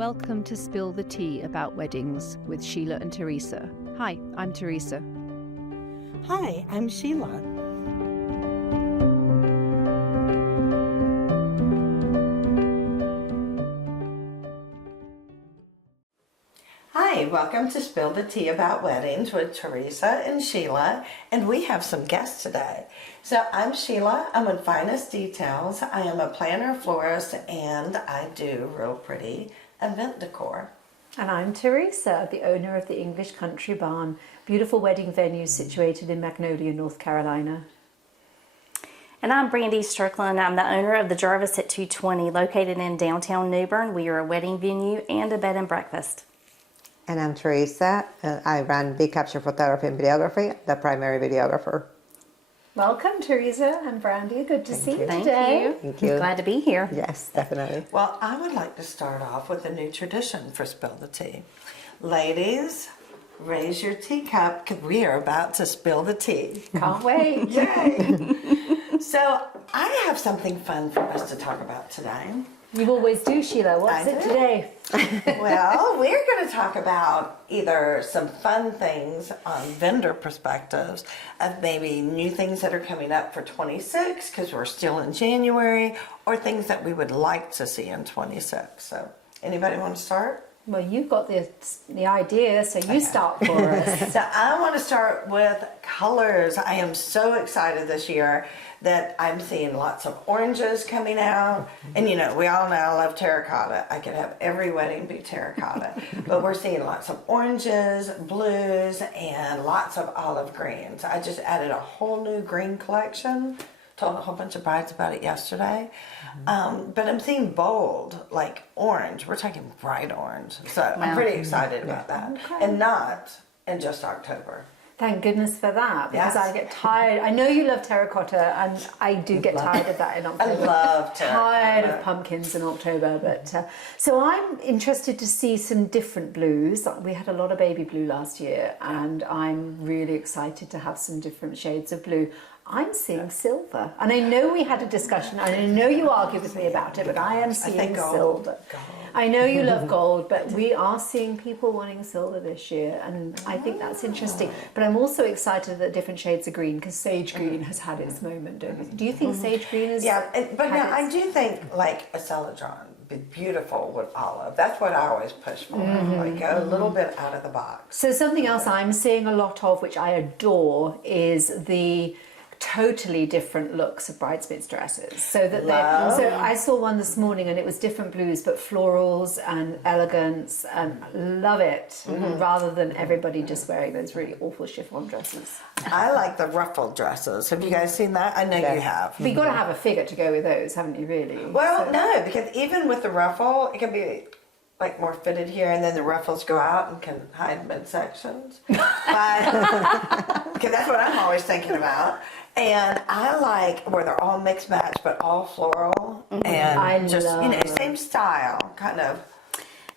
Welcome to Spill the Tea about weddings with Sheila and Teresa. Hi, I'm Teresa. Hi, I'm Sheila. Hi, welcome to Spill the Tea about weddings with Teresa and Sheila, and we have some guests today. So I'm Sheila, I'm with Finest Details. I am a planner, florist, and I do real pretty event decor. And I'm Teresa, the owner of the English Country Barn, beautiful wedding venue situated in Magnolia, North Carolina. And I'm Brandy Strickland. I'm the owner of the Jarvis at 220, located in downtown New Bern. We are a wedding venue and a bed and breakfast. And I'm Teresa. I run Big Capture Photography and Videography, the primary videographer. Welcome, Teresa and Brandy. Good to see you Thank today. you. Thank you. Glad to be here. Yes, definitely. Well, I would like to start off with a new tradition for Spill the Tea. Ladies, raise your teacup because we are about to spill the tea. Can't wait. Yay! So I have something fun for us to talk about today. You always do, Sheila. What's I it do. today? Well, we're going to talk about either some fun things on vendor perspectives of maybe new things that are coming up for 26 because we're still in January, or things that we would like to see in 26. So anybody want to start? Well, you've got the idea, so you start for us. So I want to start with colors. I am so excited this year that I'm seeing lots of oranges coming out. And you know, we all know I love terracotta. I could have every wedding be terracotta. But we're seeing lots of oranges, blues, and lots of olive greens. I just added a whole new green collection. Told a whole bunch of brides about it yesterday. But I'm seeing bold, like orange. We're talking bright orange. So I'm pretty excited about that. Okay. And not in just October. Thank goodness for that, because Yes. I get tired. I know you love terracotta, and I do get tired of that in October. I love terracotta. Tired of pumpkins in October, but so I'm interested to see some different blues. We had a lot of baby blue last year, and I'm really excited to have some different shades of blue. I'm seeing silver, and I know we had a discussion, and I know you argued with me about it, but I am seeing gold. silver. I know you love gold, but we are seeing people wanting silver this year, and I think that's interesting. But I'm also excited that different shades of green, because sage green has had its moment, don't you? Do you think sage green is? Yeah, but now I do think like a celadron be beautiful with olive. That's what I always push for. Like go a little bit out of the box. So something else I'm seeing a lot of, which I adore, is the totally different looks of bridesmaids dresses. So I saw one this morning, and it was different blues, but florals and elegance, and love it. Rather than everybody just wearing those really awful chiffon dresses. I like the ruffled dresses. Have you guys seen that? I know you have. But you've got to have a figure to go with those, haven't you, really? Well, no, because even with the ruffle, it can be like more fitted here, and then the ruffles go out and can hide midsections. But because that's what I'm always thinking about. And I like where they're all mixed match, but all floral, and I just love same style, kind of.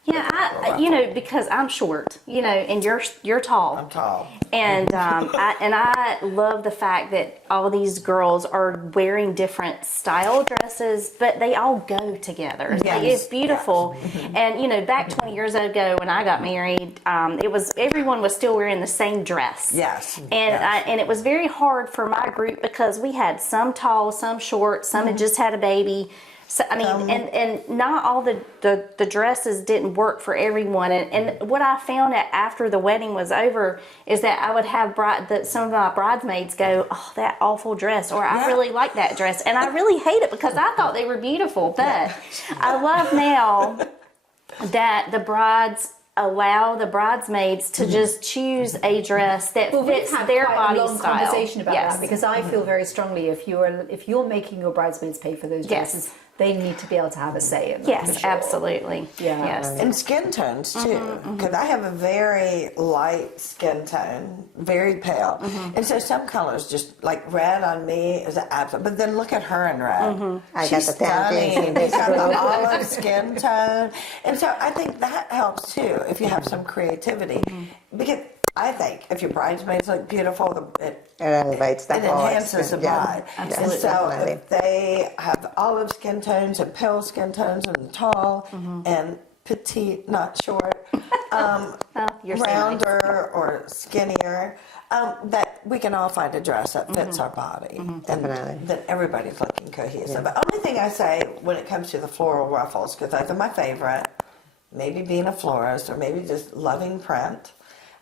Yeah, because I'm short, and you're tall. I'm tall. And I love the fact that all these girls are wearing different style dresses, but they all go together. Yes. It's beautiful. Yes. And back 20 years ago when I got married, everyone was still wearing the same dress. Yes. And it was very hard for my group because we had some tall, some short, some had just had a baby. So, I mean, and not all the dresses didn't work for everyone. And what I found after the wedding was over is that I would have some of my bridesmaids go, "Oh, that awful dress," or "I really like that dress," and I really hate it because I thought they were beautiful. But I love now that the brides allow the bridesmaids to just choose a dress that fits their body a long style. conversation about that, because I feel very strongly if you're making your bridesmaids pay for those dresses, they need to be able to have a say in them. Yes, for sure. absolutely. Yeah. Yes. And skin tones too, because I have a very light skin tone, very pale, and so some colors just like red on me is an absolute. But then look at her in red. I She's got the tan stunning. jeans in this She's got the blue. olive skin tone, and so I think that helps too if you have some creativity, because I think if your bridesmaids look beautiful, it elevates the it whole enhances the bride. absolutely. And so Definitely. if they have olive skin tones and pale skin tones and tall, and petite, not short, You're saying nice. rounder or skinnier, that we can all find a dress that fits our body. Definitely. And that everybody's looking cohesive. The only thing I say when it comes to the floral ruffles, because those are my favorite, maybe being a florist or maybe just loving print,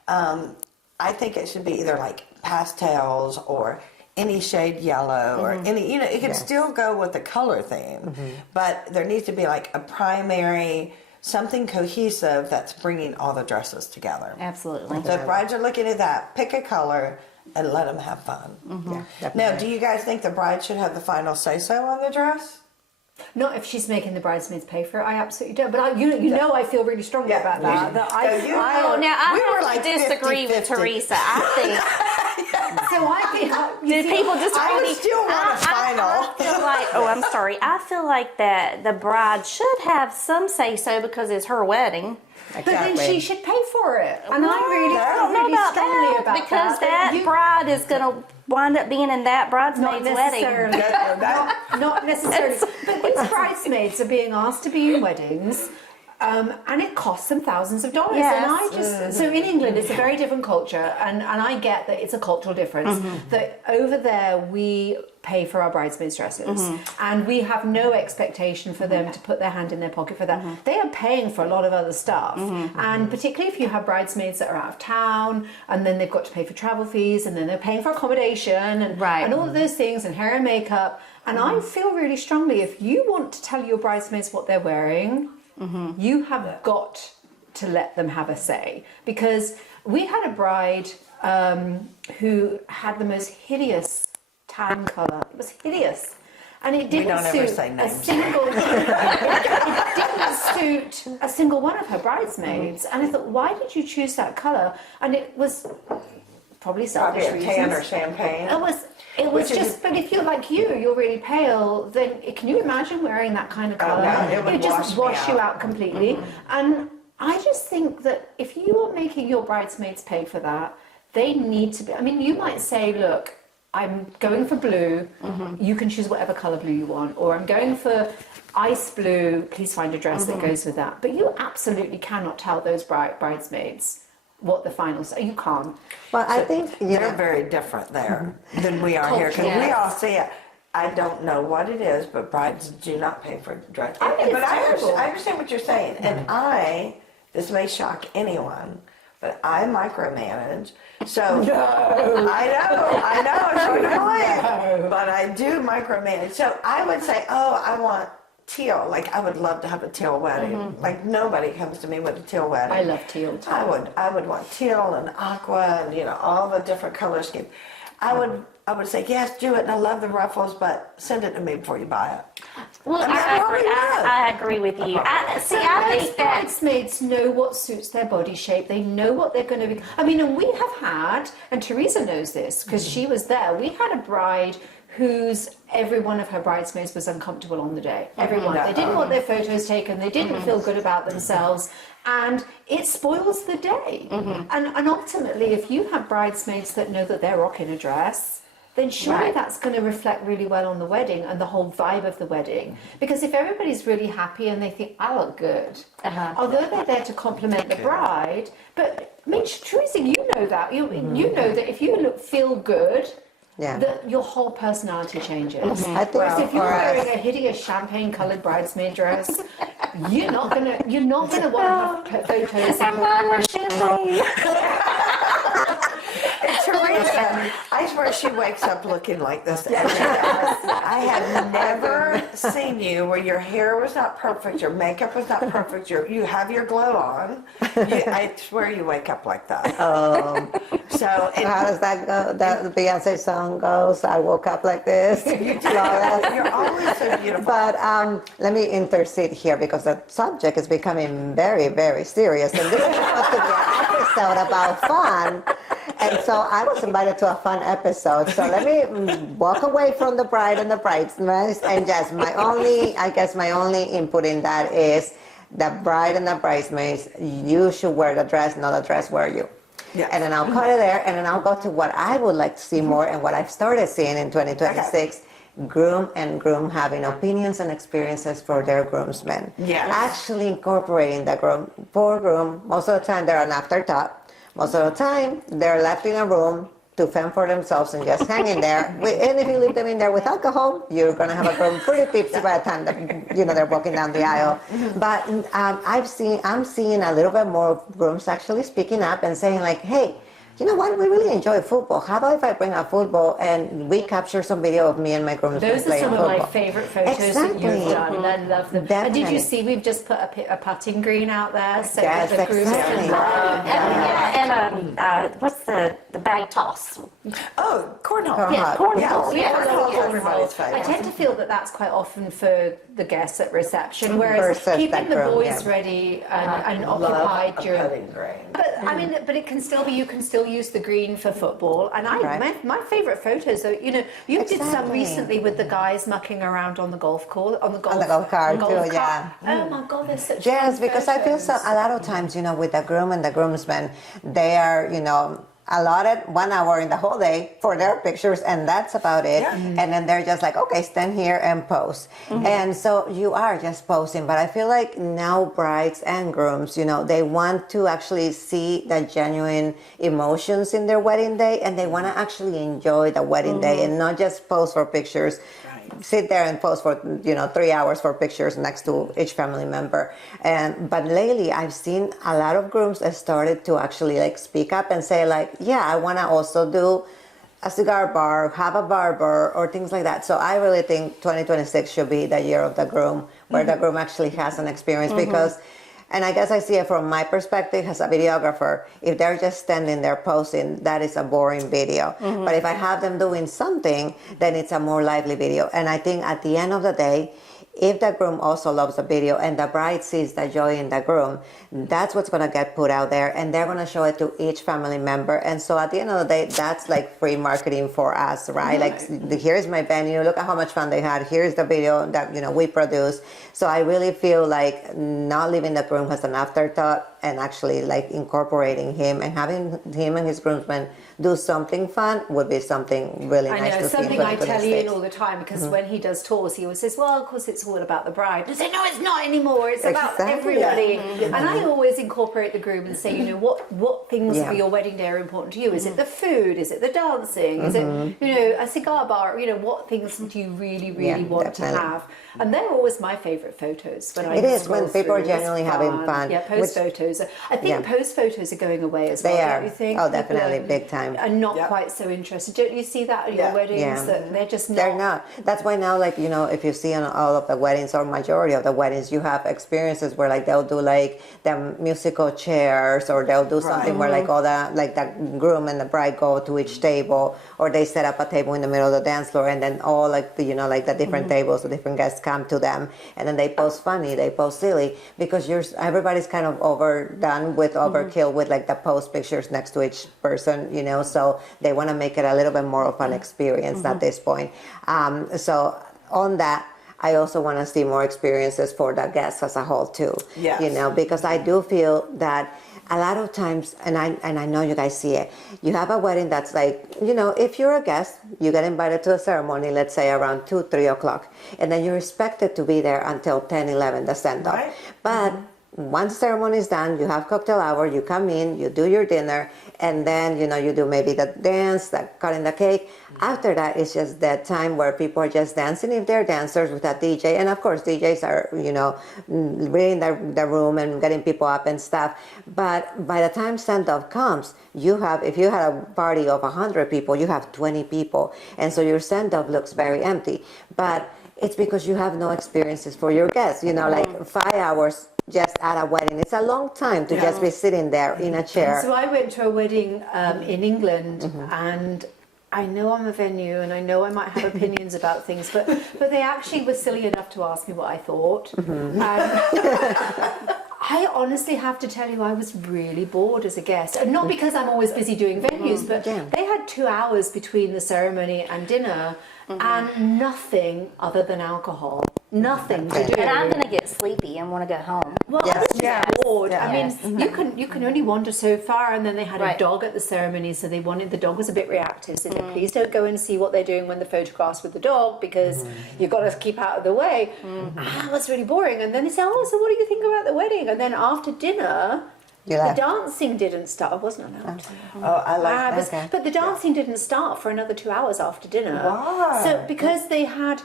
I think it should be either like pastels or any shade yellow or any, it can still go with the color theme, but there needs to be like a primary, something cohesive that's bringing all the dresses together. Absolutely. So if brides are looking at that, pick a color and let them have fun. Now, do you guys think the bride should have the final say-so on the dress? Not if she's making the bridesmaids pay for it. I absolutely don't. But you know, I feel really strongly about that. Now I have to disagree with Teresa. I think. So I think. Did people just? I would still want a final. I feel like. Oh, I'm sorry. I feel like that the bride should have some say so because it's her wedding. But then she should pay for it. And I don't know really about strongly that about because that. bride is going to wind up being in that bridesmaid's Not wedding. necessarily. Not necessarily. But these bridesmaids are being asked to be in weddings. And it costs them thousands of dollars. Yes. And I just so in England it's a very different culture, and I get that it's a cultural difference. That over there we pay for our bridesmaids' dresses, and we have no expectation for them to put their hand in their pocket for that. They are paying for a lot of other stuff, and particularly if you have bridesmaids that are out of town, and then they've got to pay for travel fees, and then they're paying for accommodation, and all of those things, and hair and makeup. And I feel really strongly, if you want to tell your bridesmaids what they're wearing, you have got to let them have a say. Because we had a bride who had the most hideous tan colour. It was hideous. And it didn't suit a single it didn't suit a single one of her bridesmaids. And I thought, why did you choose that colour? And it was probably selfish reasons. Tan or champagne. It was just, but if you're like you're really pale, then can you imagine wearing that kind of colour? It would just wash you out completely. And I just think that if you are making your bridesmaids pay for that, they need to be, I mean, you might say, look, I'm going for blue, you can choose whatever colour blue you want, or I'm going for ice blue, please find a dress that goes with that. But you absolutely cannot tell those bridesmaids what the finals are. You can't. Well, I think they're very different there than we are here, because we all see it. I don't know what it is, but brides do not pay for dress. I think it's terrible. I understand what you're saying, and this may shock anyone, but I micromanage. So I know, so do I. But I do micromanage. So I would say, I want teal. Like, I would love to have a teal wedding. Like, nobody comes to me with a teal wedding. I love teal too. I would want teal and aqua and all the different color schemes. I would say, yes, do it, and I love the ruffles, but send it to me before you buy it. Well, I agree with you. I think that bridesmaids know what suits their body shape. They know what they're going to be. I mean, and we have had, and Teresa knows this because she was there. We had a bride every one of her bridesmaids was uncomfortable on the day. Everyone. They didn't want their photos taken. They didn't feel good about themselves. And it spoils the day. And ultimately, if you have bridesmaids that know that they're rocking a dress, then surely that's going to reflect really well on the wedding and the whole vibe of the wedding. Because if everybody's really happy and they think, I look good, although they're there to compliment the bride, but I mean, Teresa, you know that. You know that if you feel good, that your whole personality changes. I think Whereas if you're wearing a hideous champagne-coloured bridesmaid dress, you're not gonna want to have photos. Teresa, I swear she wakes up looking like this every day. I have never seen you where your hair was not perfect, your makeup was not perfect, you have your glow on. I swear you wake up like that. So how does that go? The Beyonce song goes, I woke up like this. You're always so beautiful. But let me intercede here because the subject is becoming very, very serious. And this is supposed to be an episode about fun. And so I was invited to a fun episode. So let me walk away from the bride and the bridesmaids, and just my only input in that is the bride and the bridesmaids, you should wear the dress, not the dress wear you. Yeah. And then I'll cut it there, and then I'll go to what I would like to see more and what I've started seeing in 2026 groom and groom having opinions and experiences for their groomsmen. Yes. Actually incorporating the groom. Poor groom, most of the time they're an afterthought. Most of the time they're left in a room to fend for themselves and just hang in there. And if you leave them in there with alcohol, you're going to have a groom pretty tipsy by the time that, they're walking down the aisle. But I'm seeing a little bit more grooms actually speaking up and saying like, hey, you know what? We really enjoy football. How about if I bring a football and we capture some video of me and my groomsmen Those are playing some football? of my favourite photos that you've done. I love them. And did you Definitely. see we've just put a putting green out there so Yes, that the groomsmen exactly. love. And what's the bag toss? Oh, cornhole. Yeah, cornhole. Yeah, Yeah. cornhole's everybody's I favorite. tend to feel that that's quite often for the guests at reception, whereas Versus keeping that the groom, boys yeah. ready and Love occupied a during. putting green. But I mean, but it can still be. You can still use the green for football. And Right. my favourite photos are, you did some Exactly. recently with the guys mucking around on the golf course, on the golf cart golf too, cart. yeah. Oh my God, they're such Yes, fun because I feel photos. a lot of times, with the groom and the groomsmen, they are, allotted 1 hour in the whole day for their pictures, and that's about it. Yeah. And then they're just like, okay, stand here and pose. And so you are just posing. But I feel like now brides and grooms, they want to actually see the genuine emotions in their wedding day, and they want to actually enjoy the wedding day and not just pose for pictures. Sit there and pose for 3 hours for pictures next to each family member. But lately I've seen a lot of grooms that started to actually like speak up and say like, yeah, I want to also do a cigar bar, have a barber, or things like that. So I really think 2026 should be the year of the groom, where the groom actually has an experience because. And I guess I see it from my perspective as a videographer. If they're just standing there posing, that is a boring video. But if I have them doing something, then it's a more lively video. And I think at the end of the day, if the groom also loves the video and the bride sees the joy in the groom, that's what's going to get put out there, and they're going to show it to each family member. And so at the end of the day, that's like free marketing for us, right? Like, here's my venue, look at how much fun they had, here's the video that we produced. So I really feel like not leaving the groom as an afterthought and actually like incorporating him and having him and his groomsmen do something fun would be something really I nice know, to see. something I tell Ian all you. the time, because when he does tours, he always says, well, of course it's all about the bride. I say, no, it's not anymore. It's about Exactly. everybody. And I always incorporate the groom and say, what things Yeah. for your wedding day are important to you? Is it the food? Is it the dancing? Is it, a cigar bar? What things do you really, really want definitely. to have? And they're always my favourite photos. When I It is, scroll when people through. are It's genuinely having fun, Yeah, post which- photos. I think Yeah. post photos are going away as well, They don't are. you think? Oh, People definitely, are- big time. Are not Yep. quite so interested. Don't you see that at your Yeah. weddings? Yeah. That they're just not. They're not. That's why now, like, if you see on all of the weddings or majority of the weddings, you have experiences where like they'll do like the musical chairs, or they'll do something where like all the groom and the bride go to each table, or they set up a table in the middle of the dance floor, and then all like the the different tables, the different guests come to them, and then they pose funny, they pose silly, because everybody's kind of overdone with overkill with like the pose pictures next to each person, so they want to make it a little bit more of an experience at this point. So on that, I also want to see more experiences for the guests as a whole too. Yes. Because I do feel that a lot of times, and I know you guys see it, you have a wedding that's like, if you're a guest, you get invited to a ceremony, let's say around 2, 3 o'clock, and then you're expected to be there until 10, 11, the send-off. Right. But once the ceremony is done, you have cocktail hour, you come in, you do your dinner, and then, you do maybe the dance, the cutting the cake. After that, it's just that time where people are just dancing if they're dancers with a DJ. And of course, DJs are, reading the room and getting people up and stuff. But by the time send-off comes, if you had a party of 100 people, you have 20 people. And so your send-off looks very empty. But it's because you have no experiences for your guests. Like 5 hours just at a wedding. It's a long time to just be sitting there in a chair. So I went to a wedding in England, and I know I'm a venue, and I know I might have opinions about things, but they actually were silly enough to ask me what I thought. I honestly have to tell you, I was really bored as a guest. And not because I'm always busy doing venues, but they had 2 hours between the ceremony and dinner, and nothing other than alcohol. nothing to do. And I'm going to get sleepy and want to go home. Well, Yes, I was just yes, bored. yes. I mean, you can only wander so far, and then they had a Right. dog at the ceremony, so the dog was a bit reactive. So they said, please don't go and see what they're doing when the photographs with the dog, because you've got to keep out of the way. Ah, that's really boring. And then they said, oh, so what do you think about the wedding? And then after dinner, You the left. dancing didn't start. I wasn't allowed to. Oh, I like that. Okay. But the dancing didn't start for another 2 hours after dinner. Why? So because they had,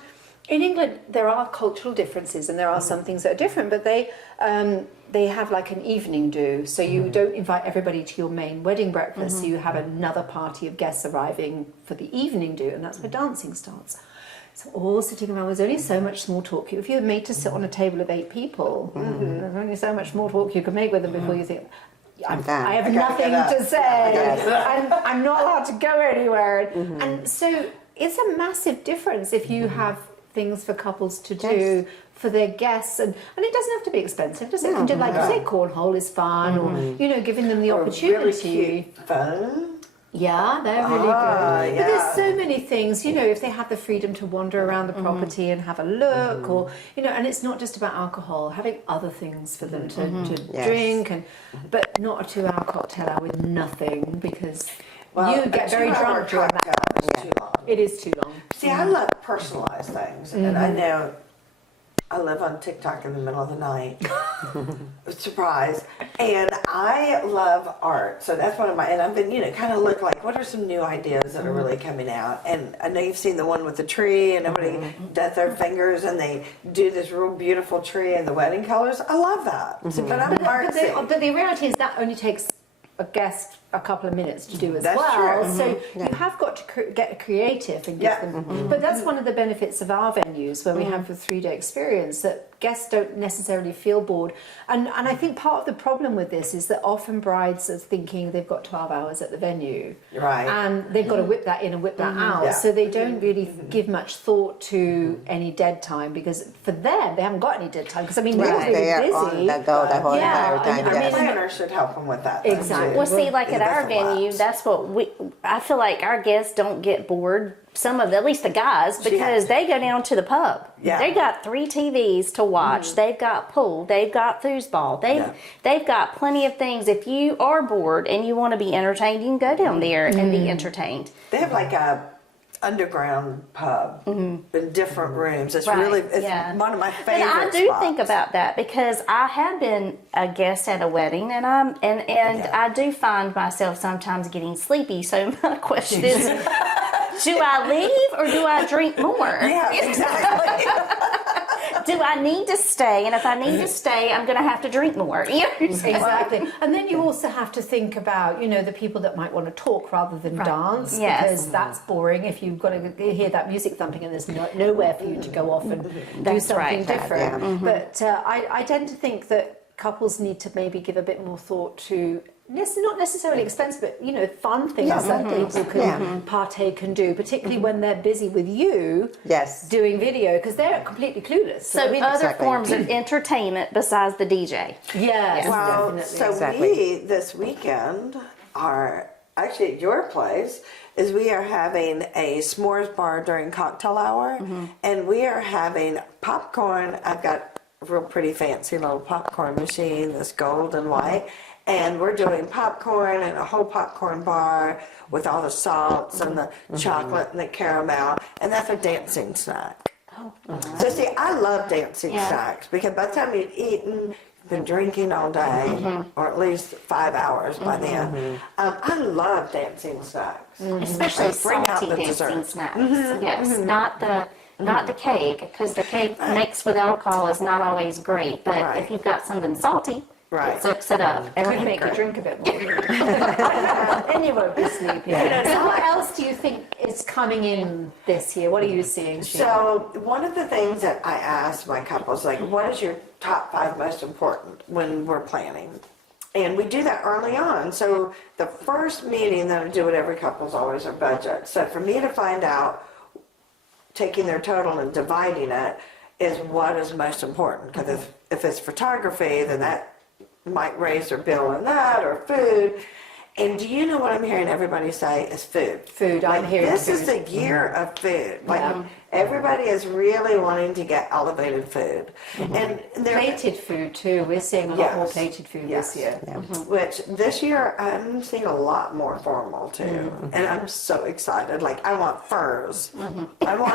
in England, there are cultural differences and there are some things that are different, but they have like an evening do. So you don't invite everybody to your main wedding breakfast. So you have another party of guests arriving for the evening do, and that's where dancing starts. So all sitting around, there's only so much small talk. If you're made to sit on a table of 8 people, there's only so much small talk you can make with them before you think, I have nothing to say, and I'm not allowed to go anywhere. And so it's a massive difference if you have things for couples to do for their guests, and it doesn't have to be expensive. Just you can do, like you say, cornhole is fun, or giving them the opportunity. Really cute phone. Yeah, they're really good. yeah. But there's so many things, if they have the freedom to wander around the property and have a look, or, and it's not just about alcohol, having other things for them to drink, but not a 2-hour cocktail hour with nothing, because you get very drunk during that. Is too long. It is too long. See, I love personalized things, and I know I live on TikTok in the middle of the night. Surprise. And I love art. So that's one of my, and I've been, kind of look like, what are some new ideas that are really coming out? And I know you've seen the one with the tree, and everybody does their fingers, and they do this real beautiful tree in the wedding colors. I love that. So, but I'm artsy. But the reality is that only takes a guest a couple of minutes to do as That's well. true. So you have got to get creative and give them. But that's one of the benefits of our venues, where we have a 3-day experience, that guests don't necessarily feel bored. And I think part of the problem with this is that often brides are thinking they've got 12 hours at the venue. Right. And they've got to whip that in and whip that out. Yeah. So they don't really give much thought to any dead time, because for them, they haven't got any dead time. Because, they're really They are on busy. the go the whole Yeah, entire time. I The mean, planner should help them with that. though, Exactly. too. Well, see, like at our That's a lot. venue, that's what I feel like our guests don't get bored. Some of, at least the guys, because they go down to the pub. Yeah. They got 3 TVs to watch. They've got pool. They've got foosball. They've got plenty of things. If you are bored and you want to be entertained, you can go down there and be entertained. They have like a underground pub in different rooms. It's Right, really, it's yeah. one of my But favorite I do spots. think about that, because I have been a guest at a wedding, and I do find myself sometimes getting sleepy. So my question is, do I leave or do I drink more? Yeah, exactly. Do I need to stay? And if I need to stay, I'm going to have to drink more. Exactly. And then you also have to think about, the people that might want to talk rather than dance, Yes. because that's boring if you've got to hear that music thumping and there's nowhere for you to go off and do That's something right. different. But I tend to think that couples need to maybe give a bit more thought to, not necessarily expensive, but fun things that people can partake and do, particularly when they're busy with you doing video, because they're completely clueless. So I mean, other forms of entertainment besides the DJ. yes, Well, definitely. so Exactly. we, this weekend, are actually at your place, is we are having a s'mores bar during cocktail hour, and we are having popcorn. I've got a real pretty fancy little popcorn machine, this gold and white, and we're doing popcorn and a whole popcorn bar with all the salts and the chocolate and the caramel, and that's a dancing snack. So see, I love dancing snacks, because by the time you've eaten, been drinking all day, or at least 5 hours by then. I love dancing snacks. Especially Bring out salty the dancing dessert. snacks. Yes, not the cake, because the cake mixed with alcohol is not always great. But Right. if you've got something salty, Right. it soaks it up. It would make you drink a bit more. Then you won't be sleepy. So what else do you think is coming in this year? What are you seeing, Sheila? So one of the things that I ask my couples, like, what is your top 5 most important when we're planning? And we do that early on. So the first meeting that I do with every couple is always our budget. So for me to find out, taking their total and dividing it, is what is most important. Because if it's photography, then that might raise their bill in that, or food. And do you know what I'm hearing everybody say is food? Food, I'm hearing This is food. the year of food. Like Yeah. everybody is really wanting to get elevated food. And they're Plated food too. We're seeing a lot more Yes. plated food Yes. this year. Which this year I'm seeing a lot more formal too, and I'm so excited. Like I want furs. I want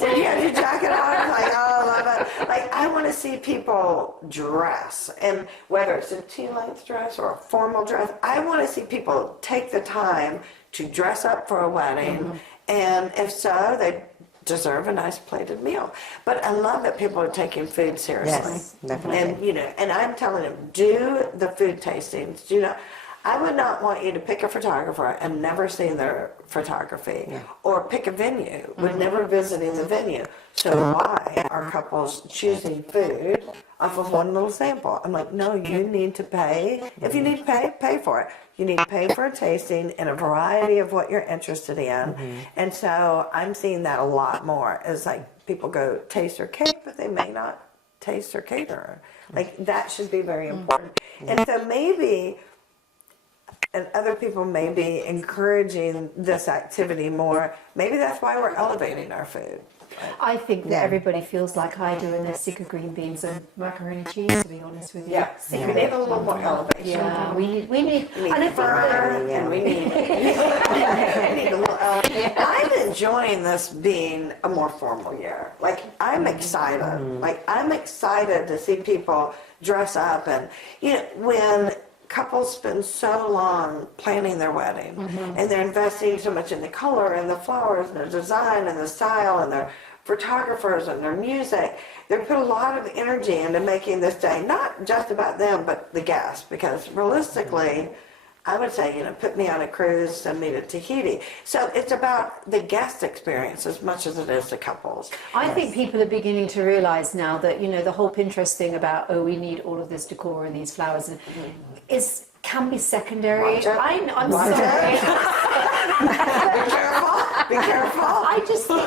when you have your jacket on, I'm like, oh, I love it. Like I want to see people dress, and whether it's a T-length dress or a formal dress, I want to see people take the time to dress up for a wedding, and if so, they deserve a nice plated meal. But I love that people are taking food seriously. Yes, definitely. And you know, and I'm telling them, do the food tastings. Do not. I would not want you to pick a photographer and never see their photography, or pick a venue with never visiting the venue. So why are couples choosing food off of one little sample? I'm like, no, you need to pay. If you need to pay, pay for it. You need to pay for a tasting in a variety of what you're interested in. And so I'm seeing that a lot more. It's like people go taste or cake, but they may not taste or cater. Like that should be very important. And so maybe, and other people may be encouraging this activity more. Maybe that's why we're elevating our food. I think that Yeah. everybody feels like I do, and they're sick of green beans and macaroni and cheese, to be honest with you. Yeah, see, we need a little more elevation. Yeah, we need, We need and I think fur, and we need, we need a little elevation. I'm enjoying this being a more formal year. Like, I'm excited. Like, I'm excited to see people dress up. And, you know, when couples spend so long planning their wedding, and they're investing so much in the color and the flowers and the design and the style and their photographers and their music, they put a lot of energy into making this day not just about them but the guests, because realistically I would say, you know, put me on a cruise, send me to Tahiti. So it's about the guest experience as much as it is the couples. I think people are beginning to realize now that, you know, the whole Pinterest thing about, oh, we need all of this decor and these flowers and can be secondary. Roger. I'm Roger. sorry. Be careful. Be careful. I just think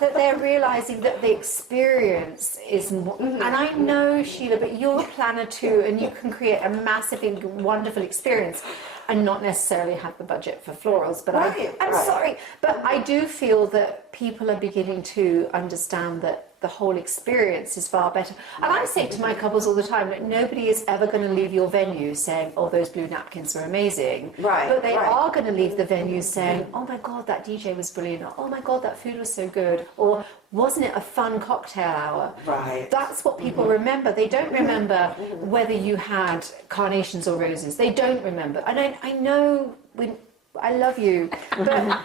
that they're realizing that the experience is more, and I know, Sheila, but you're a planner too, and you can create a massive, wonderful experience and not necessarily have the budget for florals. But I'm sorry, but I do feel that people are beginning to understand that the whole experience is far better. And I say to my couples all the time that nobody is ever going to leave your venue saying, oh, those blue napkins are amazing. Right, But they right. are going to leave the venue saying, oh my God, that DJ was brilliant. Or, oh my God, that food was so good. Or wasn't it a fun cocktail hour? Right. That's what people remember. They don't remember whether you had carnations or roses. They don't remember. And I know I love you, but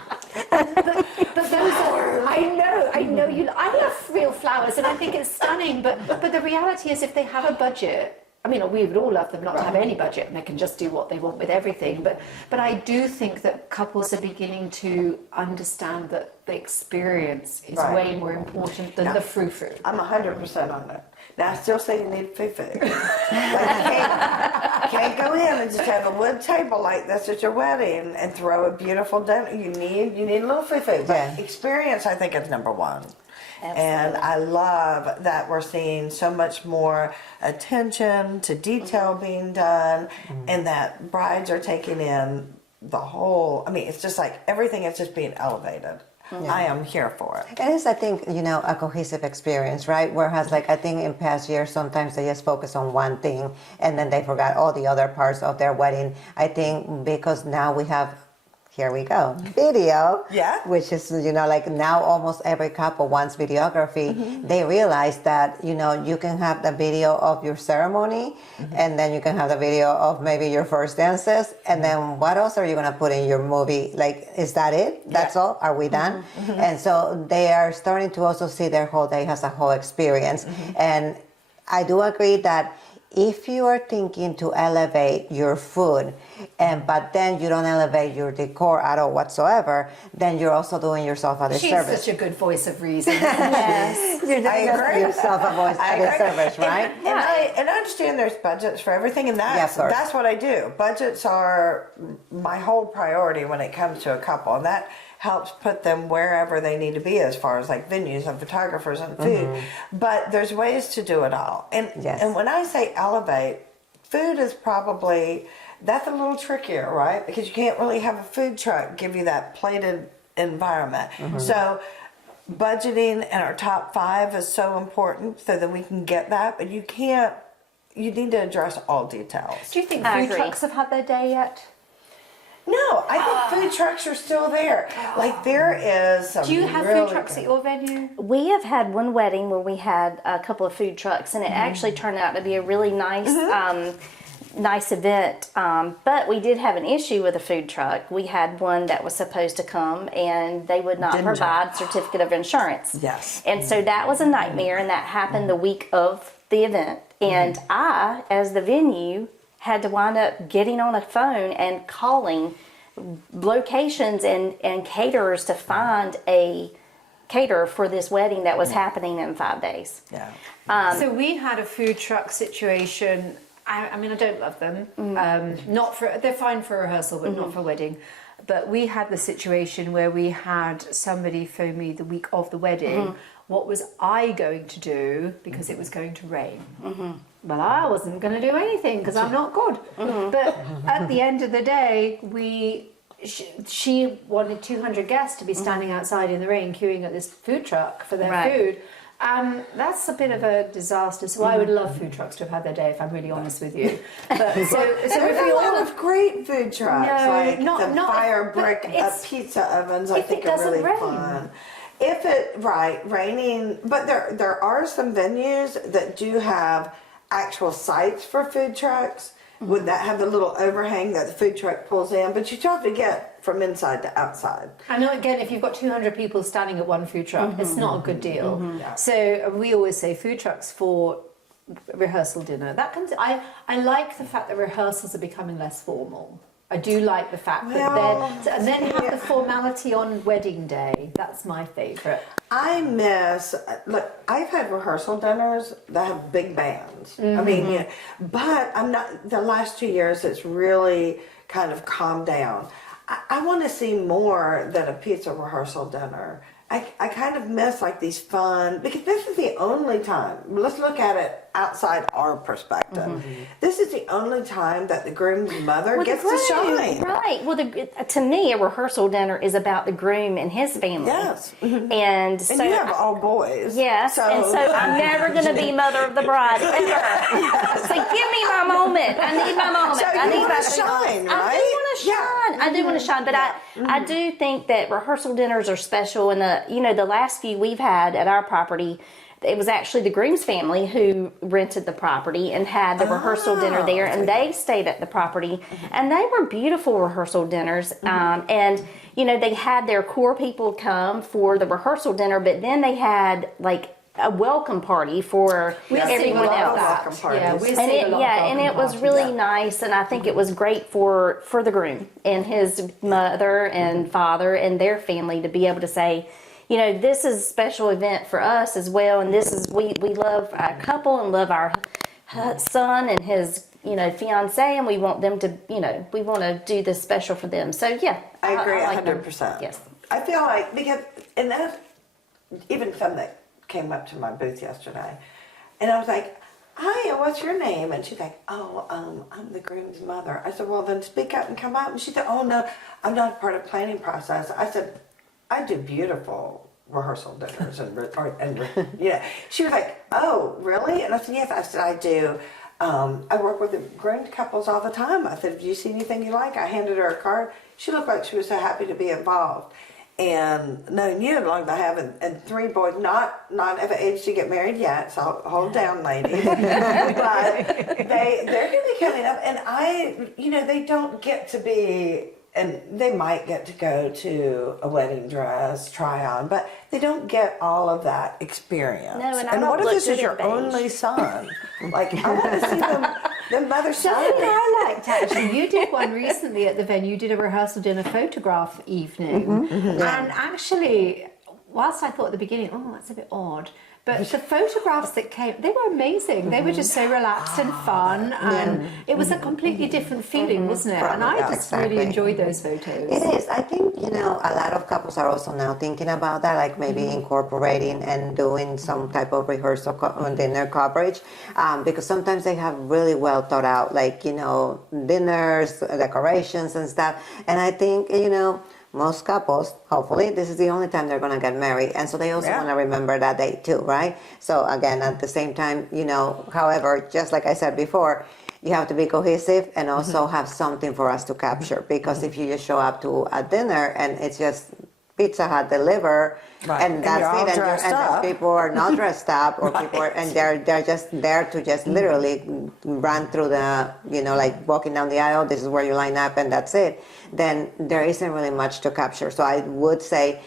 those are, I know you. I love real flowers, and I think it's stunning. But the reality is, if they have a budget, I mean, we would all love them not to have any budget, and they can just do what they want with everything. But I do think that couples are beginning to understand that the experience is way more important than the frou-frou. I'm 100% on that. Now, I still say you need food. Like, can't go in and just have a wood table like this at your wedding and throw a beautiful dinner. You need a little food. But Yeah. experience, I think, is number one. Absolutely. And I love that we're seeing so much more attention to detail being done, and that brides are taking in the whole. I mean, it's just like everything is just being elevated. I am here for it. It is, I think, you know, a cohesive experience, right? Whereas, like, I think in past years, sometimes they just focus on one thing and then they forgot all the other parts of their wedding. I think because now we have, here we go, video. Yeah. Which is, you know, like now almost every couple wants videography. They realize that, you know, you can have the video of your ceremony and then you can have the video of maybe your first dances. And then what else are you going to put in your movie? Like, is that it? That's all? Are we done? And so they are starting to also see their whole day as a whole experience. And I do agree that if you are thinking to elevate your food, but then you don't elevate your decor at all whatsoever, then you're also doing yourself a She's disservice. such a good voice of reason. Yes. You're doing yourself a disservice, right? And I understand there's budgets for everything, and Yeah, of course. that's what I do. Budgets are my whole priority when it comes to a couple, and that helps put them wherever they need to be as far as like venues and photographers and food. But there's ways to do it all. And Yes. and when I say elevate food is probably, that's a little trickier, right? Because you can't really have a food truck give you that plated environment. So budgeting and our top 5 is so important so that we can get that, but you need to address all details. Do you think I food agree. trucks have had their day yet? No, I think food trucks are still there. Like there is some Do you have really food trucks good- at your venue? We have had one wedding where we had a couple of food trucks, and it actually turned out to be a really nice, nice event. But we did have an issue with a food truck. We had one that was supposed to come, and they would not Didn't. provide certificate of insurance. Yes. And so that was a nightmare, and that happened the week of the event. And I, as the venue, had to wind up getting on a phone and calling locations and caterers to find a caterer for this wedding that was happening in 5 days. Yeah. So we had a food truck situation. I mean, I don't love them. Not for they're fine for rehearsal, but not for a wedding. But we had the situation where we had somebody phone me the week of the wedding. What was I going to do because it was going to rain? Well, I wasn't going to do anything because I'm not good. But at the end of the day, she wanted 200 guests to be standing outside in the rain queuing at this food truck for their Right. food. That's a bit of a disaster. So I would love food trucks to have had their day, if I'm really honest with you. But so There's if we a all lot of great food trucks, No, like not- the not- fire but brick it's- pizza ovens. I if think it are doesn't really rain. fun. If it raining, but there are some venues that do have actual sites for food trucks. Would that have the little overhang that the food truck pulls in? But you still have to get from inside to outside. I know, again, if you've got 200 people standing at one food truck, it's not a good deal. Yeah. So we always say food trucks for rehearsal dinner. I like the fact that rehearsals are becoming less formal. I do like the fact that and then have the formality on wedding day. That's my favourite. I miss, look, I've had rehearsal dinners that have big bands. I mean, yeah, but I'm not, the last 2 years it's really kind of calmed down. I want to see more than a pizza rehearsal dinner. I kind of miss like these fun, because this is the only time, let's look at it outside our perspective. This is the only time that the groom's mother gets to shine. Right. Well, to me, a rehearsal dinner is about the groom and his family. Yes. And so And you have all boys. Yes, and so I'm never going to be mother of the bride ever. So give me my moment. I need my moment. So I you need wanna my shine, I do right? want to shine. Yeah. I do want to shine, but I do think that rehearsal dinners are special. And the last few we've had at our property, it was actually the groom's family who rented the property and had the rehearsal dinner there, and they stayed at the property, and they were beautiful rehearsal dinners. And they had their core people come for the rehearsal dinner, but then they had like a welcome party for everyone else. Welcome parties. Yeah, we And see a lot of and it welcome was parties. really nice, and I think it was great for the groom and his mother and father and their family to be able to say, this is a special event for us as well, and this is we love our couple and love our son and his fiance, and we want them to we want to do this special for them. So yeah, I agree like them. 100%. Yes. I feel like, because, and that, even some that came up to my booth yesterday, and I was like, hi, what's your name? And she's like, I'm the groom's mother. I said, well, then speak up and come out. And she said, oh, no, I'm not part of the planning process. I said, I do beautiful rehearsal dinners. She was like, oh, really? And I said, yes. I said, I do. I work with the groomed couples all the time. I said, do you see anything you like? I handed her a card. She looked like she was so happy to be involved. And knowing you as long as I have, and 3 boys, not of age to get married yet, so hold down, ladies. But they're going to be coming up, and they don't get to be, and they might get to go to a wedding dress try on, but they don't get all of that experience. No, and I and don't what if look this is good your in beige. only son? Like, I want to see them mother Something son. I liked, actually, you did one recently at the venue. You did a rehearsal dinner photograph evening. And actually, whilst I thought at the beginning, oh, that's a bit odd, But the photographs that came, they were amazing. They were just so relaxed and fun, and it was a completely different feeling, wasn't it? And I just really enjoyed those photos. It is. I think, a lot of couples are also now thinking about that, like maybe incorporating and doing some type of rehearsal dinner coverage, because sometimes they have really well thought out, like, dinners, decorations and stuff. And I think, most couples, hopefully, this is the only time they're going to get married. And so they also want to remember that day too, right? So again, at the same time, however, just like I said before, you have to be cohesive and also have something for us to capture. Because if you just show up to a dinner and it's just Pizza Hut deliver, and that's it, and people are not dressed up, or people are, and they're just there to just literally run through the, like walking down the aisle, this is where you line up and that's it, then there isn't really much to capture. So I would say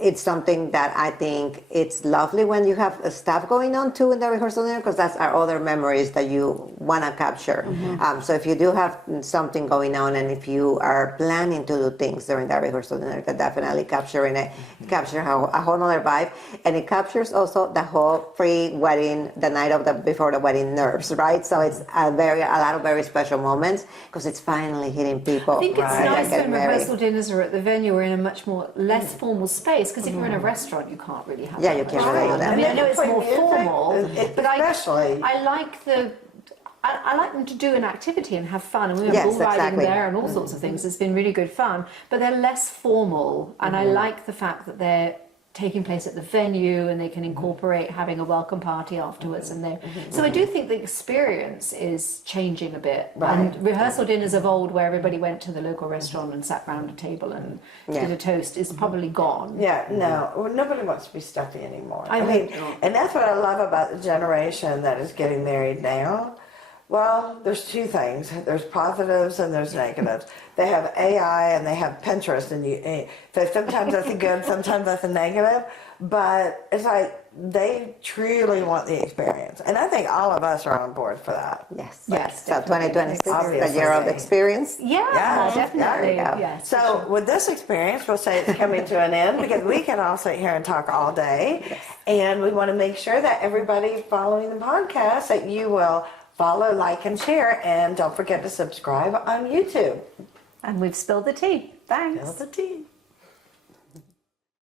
it's something that I think it's lovely when you have stuff going on too in the rehearsal dinner, because that's our other memories that you want to capture. So if you do have something going on, and if you are planning to do things during that rehearsal dinner, that definitely capturing it, capture a whole other vibe, and it captures also the whole pre-wedding, the night of before the wedding nerves, right? So it's a lot of very special moments, because it's finally hitting people. I think it's nice when rehearsal dinners are at the venue or in a much more less formal space. Because if you're in a restaurant, you can't really have that. You can't really do that. I mean, I know it's more formal, but especially. I like I like them to do an activity and have fun, and we have bull riding there and all sorts of things. It's been really good fun, but they're less formal, and I like the fact that they're taking place at the venue and they can incorporate having a welcome party afterwards. And so I do think the experience is changing a bit. And rehearsal dinners of old, where everybody went to the local restaurant and sat round a table and did a toast, is probably gone. Nobody wants to be stuffy anymore. I mean, and that's what I love about the generation that is getting married now. Well, there's two things. There's positives and there's negatives. They have AI and they have Pinterest, and so sometimes that's a good, sometimes that's a negative. But it's like they truly want the experience, and I think all of us are on board for that. Yes. So 2026 is the year of experience. Definitely. Yes. So with this experience, we'll say it's coming to an end, because we can all sit here and talk all day, and we want to make sure that everybody following the podcast, that you will follow, like, and share, and don't forget to subscribe on YouTube. And we've spilled the tea. Thanks. Spill the tea.